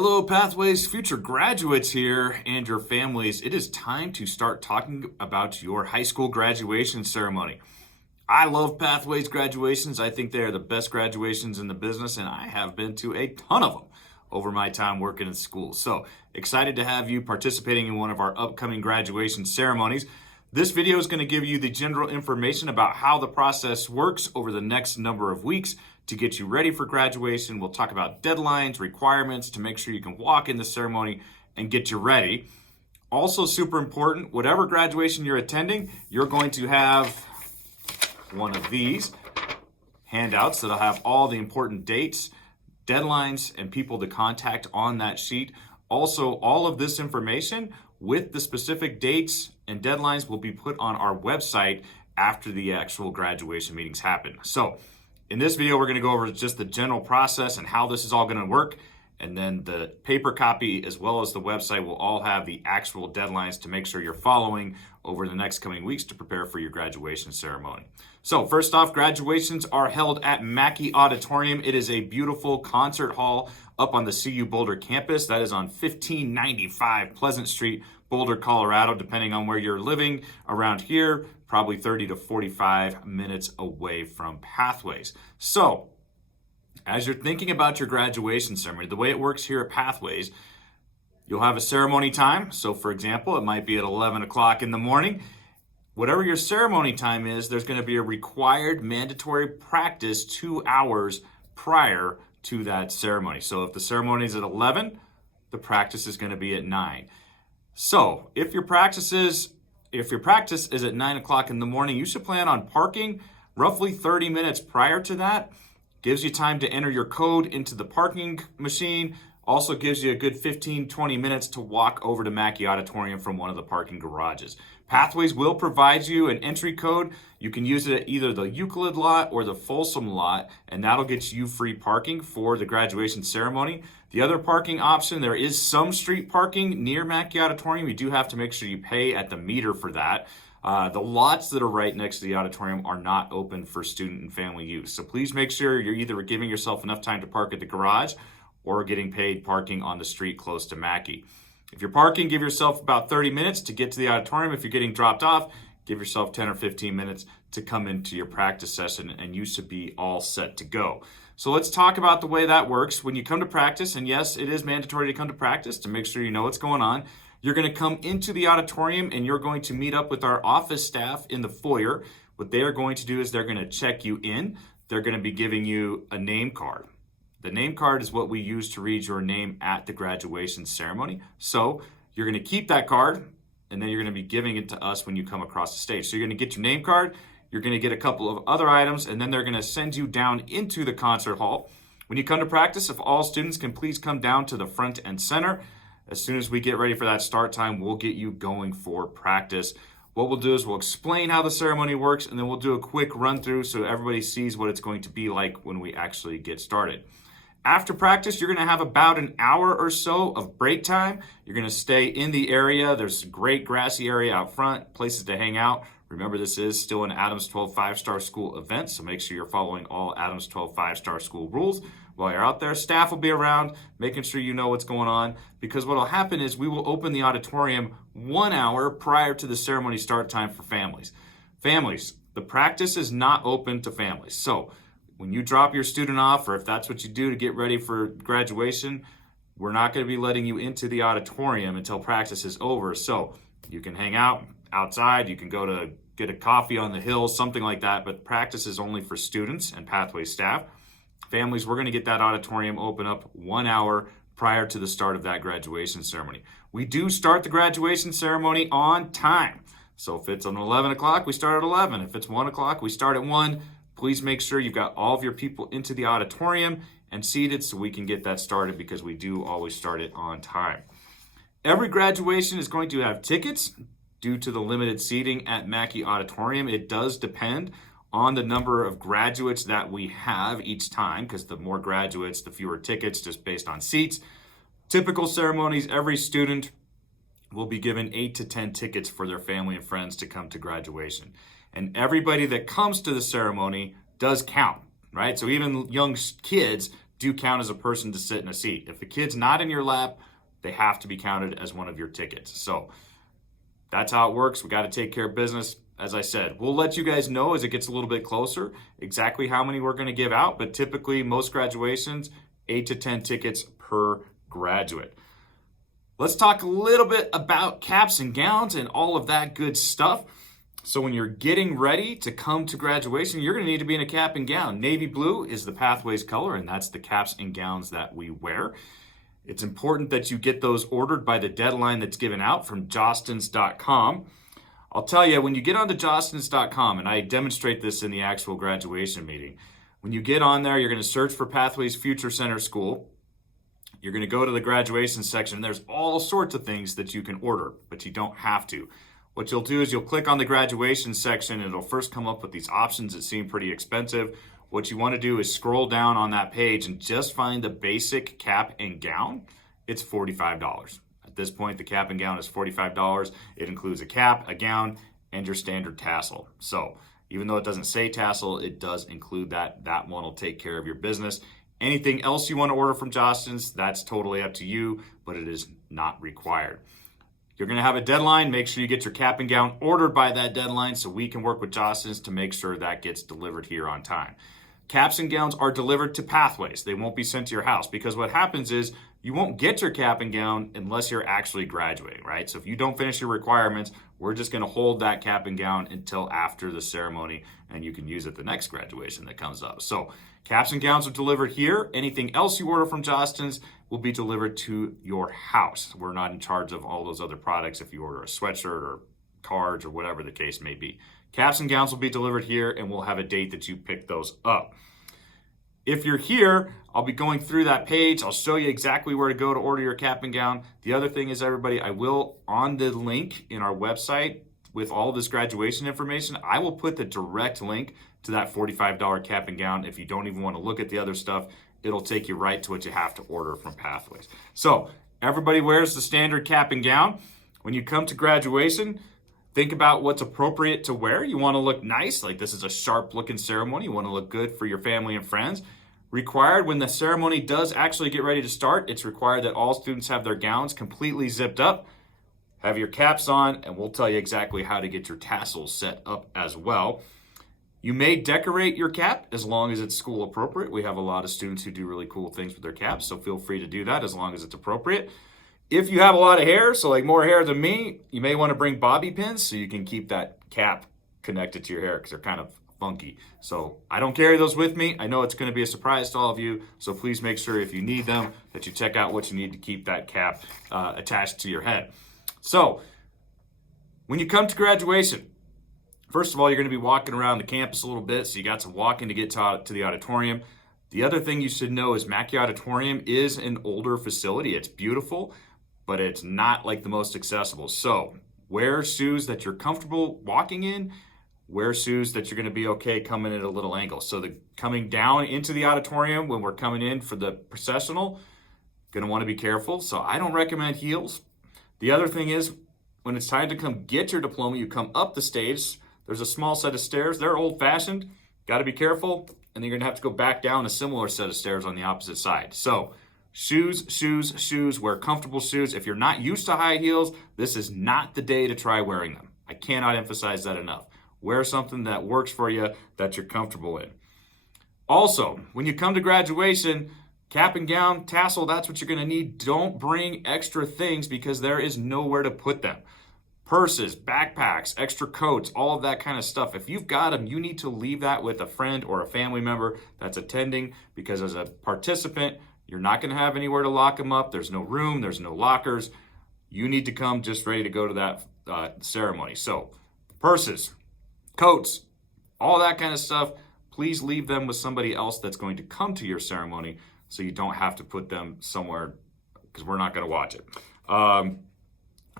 Hello, Pathways future graduates here and your families. It is time to start talking about your high school graduation ceremony. I love Pathways graduations. I think they are the best graduations in the business, and I have been to a ton of them over my time working in school. So excited to have you participating in one of our upcoming graduation ceremonies. This video is going to give you the general information about how the process works over the next number of weeks to get you ready for graduation. We'll talk about deadlines, requirements to make sure you can walk in the ceremony and get you ready. Also super important, whatever graduation you're attending, you're going to have one of these handouts that'll have all the important dates, deadlines, and people to contact on that sheet. Also, all of this information with the specific dates and deadlines will be put on our website after the actual graduation meetings happen. So in this video, we're going to go over just the general process and how this is all going to work. And then the paper copy as well as the website will all have the actual deadlines to make sure you're following over the next coming weeks to prepare for your graduation ceremony. So first off, graduations are held at Mackey Auditorium. It is a beautiful concert hall up on the CU Boulder campus. That is on 1595 Pleasant Street, Boulder, Colorado, depending on where you're living around here, probably 30 to 45 minutes away from Pathways. So as you're thinking about your graduation ceremony, the way it works here at Pathways, you'll have a ceremony time. So for example, it might be at 11 o'clock in the morning. Whatever your ceremony time is, there's going to be a required mandatory practice 2 hours prior to that ceremony. So if the ceremony is at 11, the practice is going to be at 9. So if your practice is at 9 o'clock in the morning, you should plan on parking roughly 30 minutes prior to that. Gives you time to enter your code into the parking machine. Also gives you a good 15-20 minutes to walk over to Mackey Auditorium from one of the parking garages. Pathways will provide you an entry code. You can use it at either the Euclid lot or the Folsom lot, and that'll get you free parking for the graduation ceremony. The other parking option, there is some street parking near Mackey Auditorium. You do have to make sure you pay at the meter for that. The lots that are right next to the auditorium are not open for student and family use. So please make sure you're either giving yourself enough time to park at the garage or getting paid parking on the street close to Mackey. If you're parking, give yourself about 30 minutes to get to the auditorium. If you're getting dropped off, give yourself 10 or 15 minutes to come into your practice session, and you should be all set to go. So let's talk about the way that works. When you come to practice, and yes, it is mandatory to come to practice to make sure you know what's going on, you're going to come into the auditorium and you're going to meet up with our office staff in the foyer. What they are going to do is they're going to check you in. They're going to be giving you a name card. The name card is what we use to read your name at the graduation ceremony. So you're going to keep that card, and then you're going to be giving it to us when you come across the stage. So you're going to get your name card, you're going to get a couple of other items, and then they're going to send you down into the concert hall. When you come to practice, if all students can please come down to the front and center. As soon as we get ready for that start time, we'll get you going for practice. What we'll do is we'll explain how the ceremony works, and then we'll do a quick run through so everybody sees what it's going to be like when we actually get started. After practice, you're going to have about an hour or so of break time. You're going to stay in the area. There's a great grassy area out front, places to hang out. Remember, this is still an Adams 12 5-star school event, so make sure you're following all Adams 12 5-star school rules while you're out there. Staff will be around, making sure you know what's going on, because what will happen is we will open the auditorium 1 hour prior to the ceremony start time for families. Families, the practice is not open to families. So when you drop your student off, or if that's what you do to get ready for graduation, we're not going to be letting you into the auditorium until practice is over. So you can hang out outside, you can go to get a coffee on the hill, something like that, but practice is only for students and Pathway staff. Families, we're going to get that auditorium open up 1 hour prior to the start of that graduation ceremony. We do start the graduation ceremony on time. So if it's on 11 o'clock, we start at 11. If it's 1 o'clock, we start at 1. Please make sure you've got all of your people into the auditorium and seated so we can get that started, because we do always start it on time. Every graduation is going to have tickets due to the limited seating at Mackey Auditorium. It does depend on the number of graduates that we have each time, because the more graduates, the fewer tickets, just based on seats. Typical ceremonies, every student will be given 8 to 10 tickets for their family and friends to come to graduation. And everybody that comes to the ceremony does count, right? So even young kids do count as a person to sit in a seat. If the kid's not in your lap, they have to be counted as one of your tickets. So that's how it works. We got to take care of business. As I said, we'll let you guys know as it gets a little bit closer exactly how many we're going to give out, but typically most graduations, 8 to 10 tickets per graduate. Let's talk a little bit about caps and gowns and all of that good stuff. So when you're getting ready to come to graduation, you're going to need to be in a cap and gown. Navy blue is the Pathways color, and that's the caps and gowns that we wear. It's important that you get those ordered by the deadline that's given out from jostens.com. I'll tell you, when you get onto jostens.com, and I demonstrate this in the actual graduation meeting, when you get on there, you're going to search for Pathways Future Center School. You're going to go to the graduation section, and there's all sorts of things that you can order, but you don't have to. What you'll do is you'll click on the graduation section, and it'll first come up with these options that seem pretty expensive. What you want to do is scroll down on that page and just find the basic cap and gown. It's $45. At this point, the cap and gown is $45. It includes a cap, a gown, and your standard tassel. So even though it doesn't say tassel, it does include that. That one will take care of your business. Anything else you want to order from Jostens, that's totally up to you, but it is not required. You're going to have a deadline. Make sure you get your cap and gown ordered by that deadline so we can work with Jostens to make sure that gets delivered here on time. Caps and gowns are delivered to Pathways. They won't be sent to your house because what happens is you won't get your cap and gown unless you're actually graduating, right? So if you don't finish your requirements, we're just going to hold that cap and gown until after the ceremony, and you can use it the next graduation that comes up. So caps and gowns are delivered here. Anything else you order from Jostens will be delivered to your house. We're not in charge of all those other products if you order a sweatshirt or cards or whatever the case may be. Caps and gowns will be delivered here, and we'll have a date that you pick those up. If you're here, I'll be going through that page. I'll show you exactly where to go to order your cap and gown. The other thing is, everybody, I will, on the link in our website with all this graduation information, I will put the direct link to that $45 cap and gown. If you don't even want to look at the other stuff, it'll take you right to what you have to order from Pathways. So everybody wears the standard cap and gown. When you come to graduation, think about what's appropriate to wear. You want to look nice, like this is a sharp looking ceremony. You want to look good for your family and friends. Required when the ceremony does actually get ready to start, it's required that all students have their gowns completely zipped up, have your caps on, and we'll tell you exactly how to get your tassels set up as well. You may decorate your cap as long as it's school appropriate. We have a lot of students who do really cool things with their caps, so feel free to do that as long as it's appropriate. If you have a lot of hair, so like more hair than me, you may want to bring bobby pins so you can keep that cap connected to your hair because they're kind of funky. So I don't carry those with me. I know it's going to be a surprise to all of you, so please make sure if you need them that you check out what you need to keep that cap attached to your head. So when you come to graduation, first of all, you're going to be walking around the campus a little bit, so you got some walking to get to the auditorium. The other thing you should know is Mackey Auditorium is an older facility. It's beautiful, but it's not like the most accessible. So wear shoes that you're comfortable walking in. Wear shoes that you're going to be okay coming at a little angle. So the coming down into the auditorium when we're coming in for the processional, going to want to be careful. So I don't recommend heels. The other thing is when it's time to come get your diploma, you come up the stage. There's a small set of stairs. They're old-fashioned. Got to be careful. And then you're going to have to go back down a similar set of stairs on the opposite side. So shoes, shoes, shoes. Wear comfortable shoes. If you're not used to high heels, this is not the day to try wearing them. I cannot emphasize that enough. Wear something that works for you, that you're comfortable in. Also, when you come to graduation, cap and gown, tassel, that's what you're going to need. Don't bring extra things because there is nowhere to put them. Purses, backpacks, extra coats, all of that kind of stuff. If you've got them, you need to leave that with a friend or a family member that's attending because as a participant, you're not going to have anywhere to lock them up. There's no room. There's no lockers. You need to come just ready to go to that ceremony. So purses, coats, all that kind of stuff, please leave them with somebody else that's going to come to your ceremony so you don't have to put them somewhere because we're not going to watch it.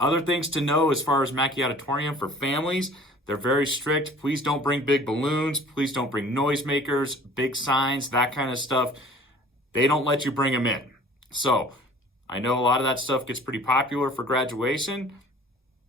Other things to know as far as Mackey Auditorium for families, they're very strict. Please don't bring big balloons. Please don't bring noisemakers, big signs, that kind of stuff. They don't let you bring them in. So I know a lot of that stuff gets pretty popular for graduation.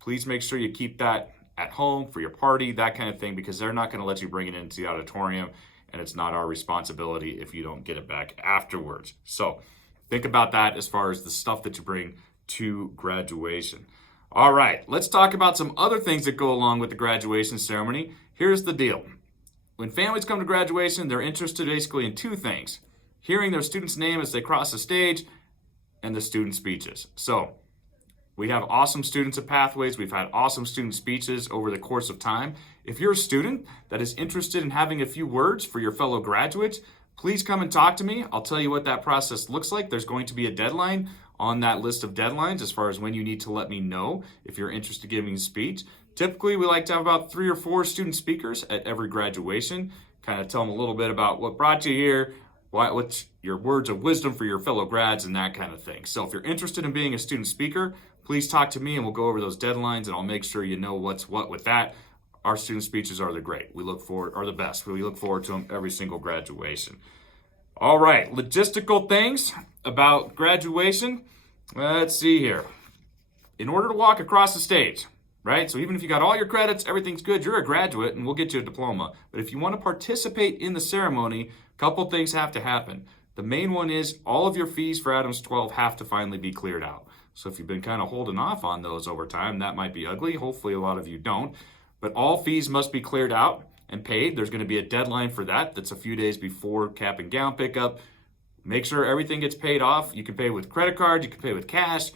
Please make sure you keep that at home for your party, that kind of thing, because they're not going to let you bring it into the auditorium. and it's not our responsibility if you don't get it back afterwards. So think about that as far as the stuff that you bring to graduation. All right, let's talk about some other things that go along with the graduation ceremony. Here's the deal. When families come to graduation, they're interested basically in two things: hearing their student's name as they cross the stage and the student speeches. So we have awesome students at Pathways. We've had awesome student speeches over the course of time. If you're a student that is interested in having a few words for your fellow graduates, please come and talk to me. I'll tell you what that process looks like. There's going to be a deadline on that list of deadlines as far as when you need to let me know if you're interested in giving a speech. Typically, we like to have about 3 or 4 student speakers at every graduation. Kind of tell them a little bit about what brought you here, what's your words of wisdom for your fellow grads, and that kind of thing. So if you're interested in being a student speaker, please talk to me and we'll go over those deadlines and I'll make sure you know what's what with that. Our student speeches are the best. We look forward to them every single graduation. All right, logistical things about graduation. Let's see here. In order to walk across the stage, right? So even if you got all your credits, everything's good, you're a graduate and we'll get you a diploma. But if you want to participate in the ceremony, a couple things have to happen. The main one is all of your fees for Adams 12 have to finally be cleared out. So if you've been kind of holding off on those over time, that might be ugly. Hopefully a lot of you don't. But all fees must be cleared out and paid. There's going to be a deadline for that. That's a few days before cap and gown pickup. Make sure everything gets paid off. You can pay with credit card. You can pay with cash.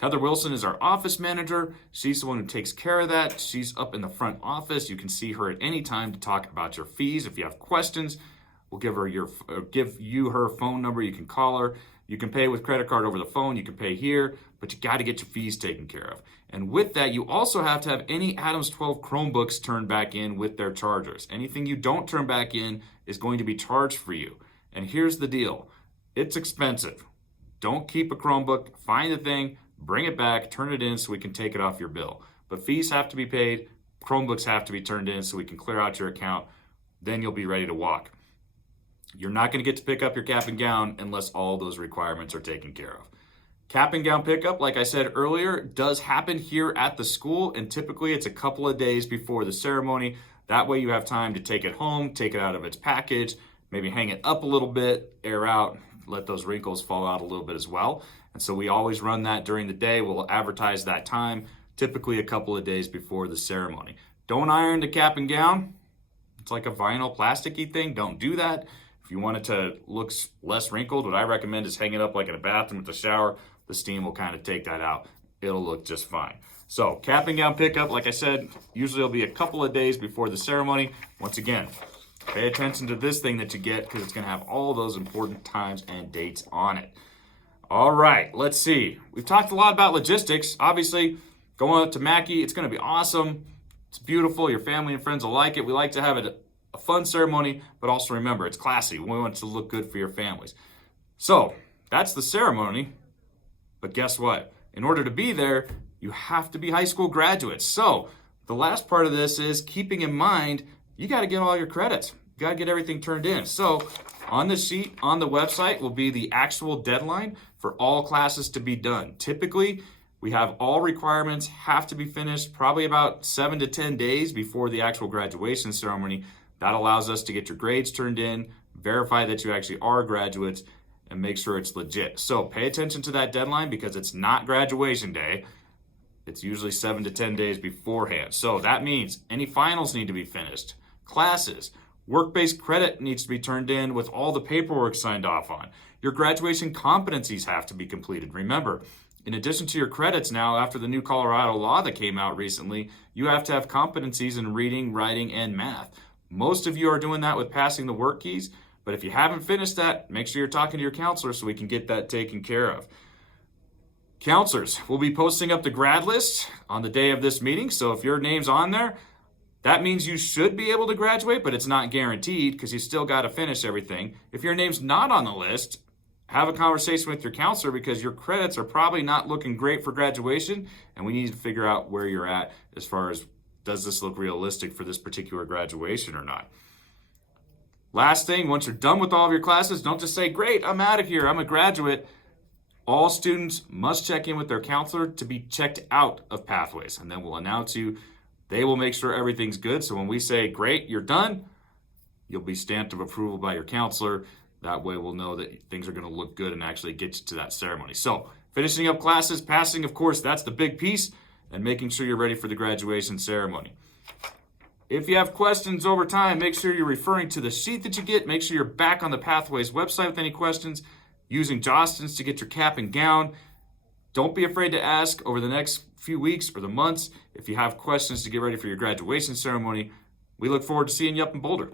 Heather Wilson is our office manager. She's the one who takes care of that. She's up in the front office. You can see her at any time to talk about your fees. If you have questions, we'll give you her phone number. You can call her. You can pay with credit card over the phone. You can pay here, but you got to get your fees taken care of. And with that, you also have to have any Adams 12 Chromebooks turned back in with their chargers. Anything you don't turn back in is going to be charged for you. And here's the deal. It's expensive. Don't keep a Chromebook. Find the thing, bring it back, turn it in so we can take it off your bill. But fees have to be paid. Chromebooks have to be turned in so we can clear out your account. Then you'll be ready to walk. You're not going to get to pick up your cap and gown unless all those requirements are taken care of. Cap and gown pickup, like I said earlier, does happen here at the school, and typically it's a couple of days before the ceremony. That way you have time to take it home, take it out of its package, maybe hang it up a little bit, air out, let those wrinkles fall out a little bit as well. And so we always run that during the day. We'll advertise that time, typically a couple of days before the ceremony. Don't iron the cap and gown. It's like a vinyl plasticky thing. Don't do that. If you want it to look less wrinkled, what I recommend is hang it up like in a bathroom with a shower. The steam will kind of take that out. It'll look just fine. So cap and gown pickup, like I said, usually it'll be a couple of days before the ceremony. Once again, pay attention to this thing that you get because it's going to have all those important times and dates on it. All right, let's see. We've talked a lot about logistics. Obviously, going up to Mackey, it's going to be awesome. It's beautiful. Your family and friends will like it. We like to have it a fun ceremony, but also remember, it's classy. We want it to look good for your families. So that's the ceremony. But guess what? In order to be there, you have to be high school graduates. So the last part of this is keeping in mind, you got to get all your credits. You got to get everything turned in. So on the sheet on the website will be the actual deadline for all classes to be done. Typically, we have all requirements have to be finished probably about 7 to 10 days before the actual graduation ceremony. That allows us to get your grades turned in, verify that you actually are graduates, and make sure it's legit. So pay attention to that deadline because it's not graduation day. It's usually 7 to 10 days beforehand. So that means any finals need to be finished, classes, work-based credit needs to be turned in with all the paperwork signed off on. Your graduation competencies have to be completed. Remember, in addition to your credits now, after the new Colorado law that came out recently, you have to have competencies in reading, writing, and math. Most of you are doing that with passing the work keys. But if you haven't finished that, make sure you're talking to your counselor so we can get that taken care of. Counselors will be posting up the grad list on the day of this meeting. So if your name's on there, that means you should be able to graduate, but it's not guaranteed because you still got to finish everything. If your name's not on the list, have a conversation with your counselor because your credits are probably not looking great for graduation, and we need to figure out where you're at as far as does this look realistic for this particular graduation or not. Last thing, once you're done with all of your classes, don't just say, great, I'm out of here, I'm a graduate. All students must check in with their counselor to be checked out of Pathways, and then we'll announce you. They will make sure everything's good. So when we say, great, you're done, You'll be stamped of approval by your counselor. That way we'll know that things are going to look good and actually get you to that ceremony. So finishing up classes, passing, of course, that's the big piece, and making sure you're ready for the graduation ceremony. If you have questions over time, make sure you're referring to the sheet that you get. Make sure you're back on the Pathways website with any questions, using Jostens to get your cap and gown. Don't be afraid to ask over the next few weeks or the months if you have questions to get ready for your graduation ceremony. We look forward to seeing you up in Boulder.